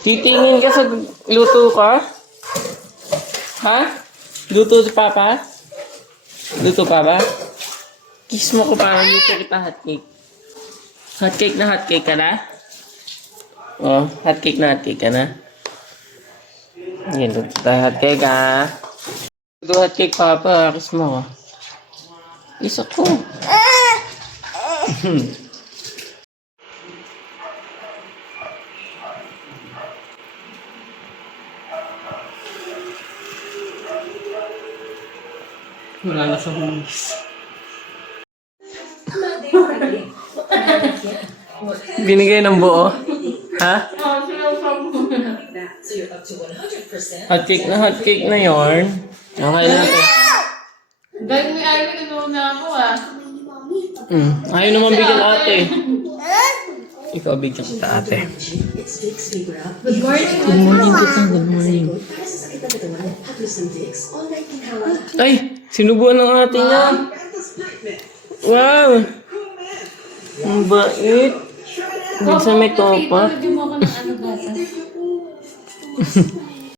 Titingin ka sa luto ka? Ha? Luto si Papa? Luto pa ba? Kiss mo ko para luto kita hotcake. Hotcake na hotcake ka na? Oh, hotcake na hotcake ka na? Yan, luto tayo hotcake ha. Luto hotcake Papa, kiss mo ko. Kiss ako. Wala na sa humis. Binigay ng buo? Ha? Hotcake na yarn. Okay na ito. Dahil may ayaw na ako Ayaw naman bigyan ate. Ikaw bigyan kita ate. Good morning. Good morning kita. Good morning. Ay! Sinubuan ng ate niya. Wow! Ang bait. Minsan may topa. Hindi mo ako ng ano gatas.